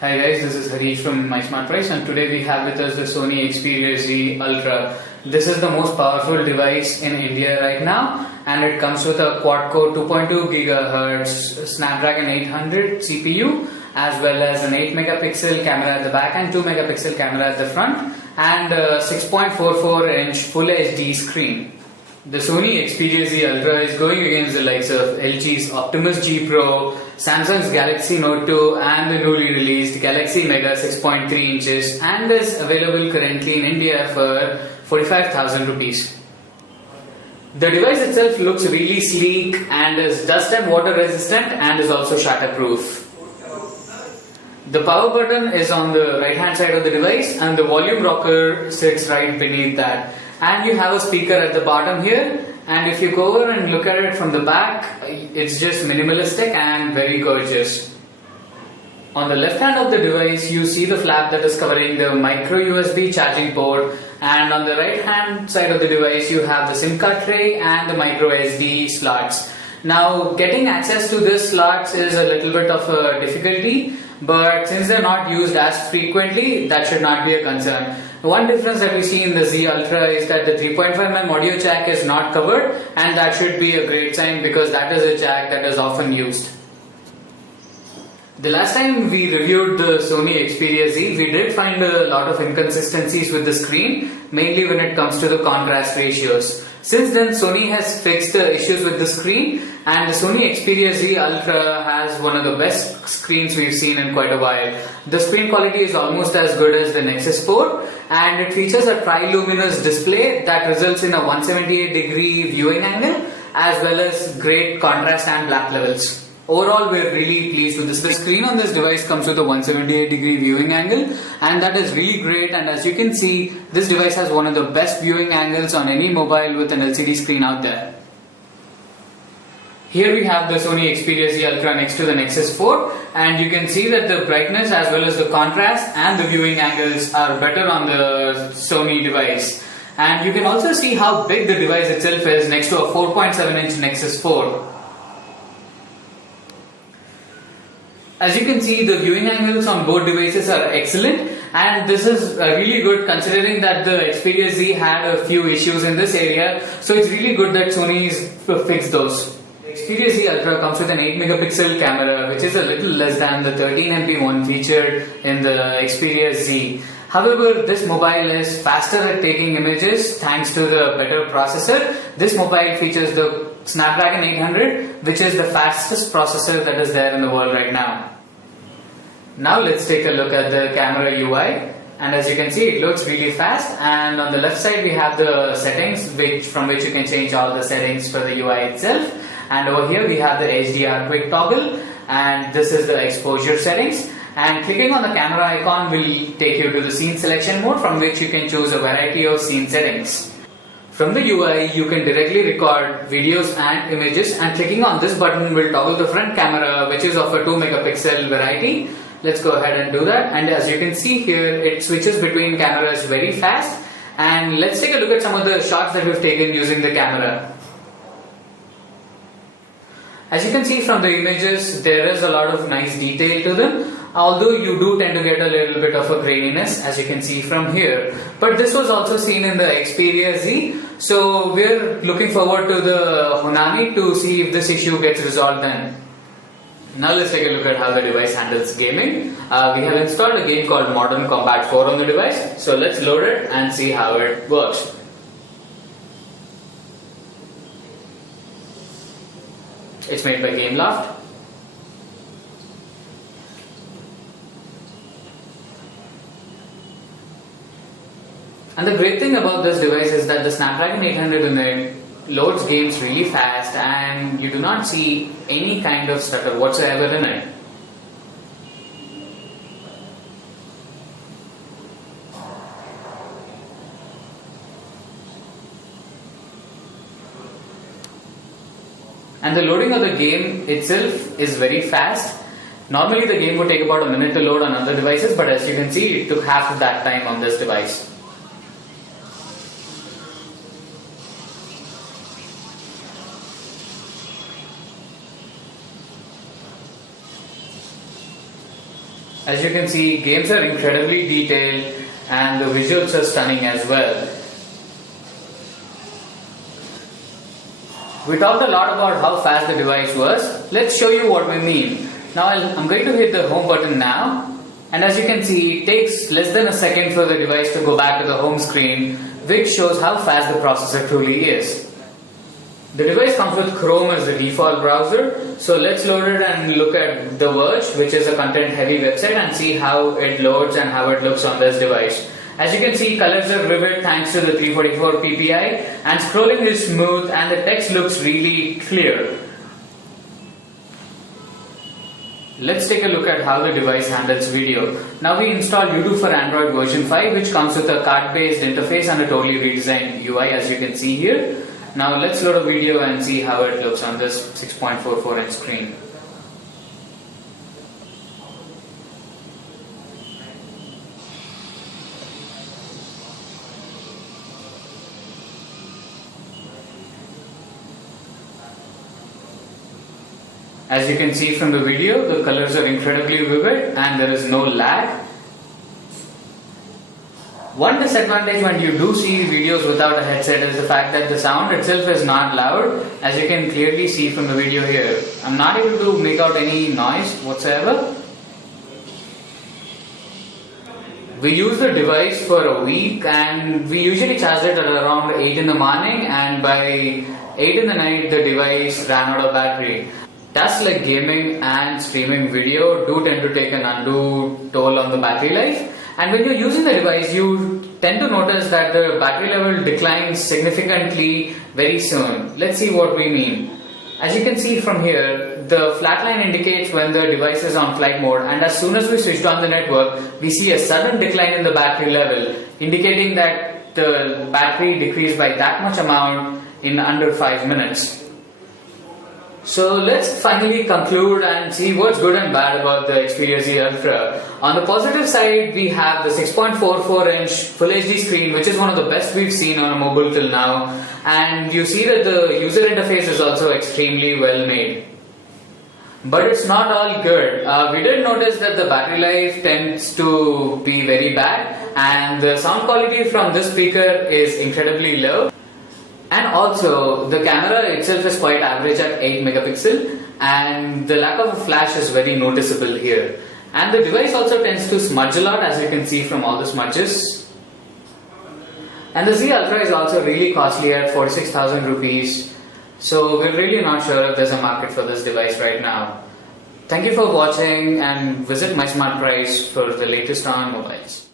Hi guys, this is Harish from MySmartPrice, and today we have with us the Sony Xperia Z Ultra. This is the most powerful device in India right now, and it comes with a quad-core 2.2 GHz Snapdragon 800 CPU, as well as an 8 megapixel camera at the back and 2 megapixel camera at the front, and a 6.44 inch Full HD screen. The Sony Xperia Z Ultra is going against the likes of LG's Optimus G Pro, Samsung's Galaxy Note 2 and the newly released Galaxy Mega 6.3 inches, and is available currently in India for 45,000 rupees. The device itself looks really sleek and is dust and water resistant and is also shatterproof. The power button is on the right hand side of the device and the volume rocker sits right beneath that. And you have a speaker at the bottom here, and if you go over and look at it from the back, it's just minimalistic and very gorgeous. On the left hand of the device you see the flap that is covering the micro USB charging port, and on the right hand side of the device you have the SIM card tray and the micro SD slots. Now getting access to this slots is a little bit of a difficulty, but since they're not used as frequently, that should not be a concern. One difference that we see in the Z Ultra is that the 3.5mm audio jack is not covered, and that should be a great sign because that is a jack that is often used. The last time we reviewed the Sony Xperia Z, we did find a lot of inconsistencies with the screen, mainly when it comes to the contrast ratios. Since then, Sony has fixed the issues with the screen, and the Sony Xperia Z Ultra has one of the best screens we've seen in quite a while. The screen quality is almost as good as the Nexus 4, and it features a Triluminous Display that results in a 178-degree viewing angle, as well as great contrast and black levels. Overall, we're really pleased with this. The screen on this device comes with a 178-degree viewing angle, and that is really great. And as you can see, this device has one of the best viewing angles on any mobile with an LCD screen out there. Here we have the Sony Xperia Z Ultra next to the Nexus 4, and you can see that the brightness as well as the contrast and the viewing angles are better on the Sony device. And you can also see how big the device itself is next to a 4.7-inch Nexus 4. As you can see, the viewing angles on both devices are excellent, and this is really good considering that the Xperia Z had a few issues in this area, so it's really good that Sony's fixed those. The Xperia Z Ultra comes with an 8 megapixel camera, which is a little less than the 13MP one featured in the Xperia Z. However, this mobile is faster at taking images thanks to the better processor. This mobile features the Snapdragon 800, which is the fastest processor that is there in the world right now. Now let's take a look at the camera UI, and as you can see, it looks really fast. And on the left side we have the settings from which you can change all the settings for the UI itself. And over here we have the HDR quick toggle, and this is the exposure settings. And clicking on the camera icon will take you to the scene selection mode, from which you can choose a variety of scene settings. From the UI, you can directly record videos and images, and clicking on this button will toggle the front camera, which is of a 2 megapixel variety. Let's go ahead and do that, and as you can see here, it switches between cameras very fast. And let's take a look at some of the shots that we've taken using the camera. As you can see from the images, there is a lot of nice detail to them, although you do tend to get a little bit of a graininess, as you can see from here. But this was also seen in the Xperia Z, so we're looking forward to the Honami to see if this issue gets resolved then. Now let's take a look at how the device handles gaming. We have installed a game called Modern Combat 4 on the device, so let's load it and see how it works. It's made by Gameloft. And the great thing about this device is that the Snapdragon 800 in it loads games really fast, and you do not see any kind of stutter whatsoever in it. And the loading of the game itself is very fast. Normally the game would take about a minute to load on other devices, but as you can see, it took half of that time on this device. As you can see, games are incredibly detailed and the visuals are stunning as well. We talked a lot about how fast the device was. Let's show you what we mean. Now I'm going to hit the home button now, and as you can see, it takes less than a second for the device to go back to the home screen, which shows how fast the processor truly is. The device comes with Chrome as the default browser, so let's load it and look at The Verge, which is a content heavy website, and see how it loads and how it looks on this device. As you can see, colors are vivid thanks to the 344 ppi, and scrolling is smooth and the text looks really clear. Let's take a look at how the device handles video. Now we installed YouTube for Android version 5, which comes with a card-based interface and a totally redesigned UI, as you can see here. Now let's load a video and see how it looks on this 6.44 inch screen. As you can see from the video, the colors are incredibly vivid and there is no lag. One disadvantage when you do see videos without a headset is the fact that the sound itself is not loud, as you can clearly see from the video here. I'm not able to make out any noise whatsoever. We use the device for a week and we usually charge it at around 8 in the morning, and by 8 in the night the device ran out of battery. Tasks like gaming and streaming video do tend to take an undue toll on the battery life. And when you're using the device, you tend to notice that the battery level declines significantly very soon. Let's see what we mean. As you can see from here, the flat line indicates when the device is on flight mode, and as soon as we switch on the network, we see a sudden decline in the battery level, indicating that the battery decreased by that much amount in under 5 minutes. So let's finally conclude and see what's good and bad about the Xperia Z Ultra. On the positive side, we have the 6.44 inch Full HD screen, which is one of the best we've seen on a mobile till now, and you see that the user interface is also extremely well made. But it's not all good. We did notice that the battery life tends to be very bad, and the sound quality from this speaker is incredibly low. And also, the camera itself is quite average at 8 megapixel, and the lack of a flash is very noticeable here. And the device also tends to smudge a lot, as you can see from all the smudges. And the Z Ultra is also really costly at 46,000 rupees, so we're really not sure if there's a market for this device right now. Thank you for watching, and visit MySmartPrice for the latest on mobiles.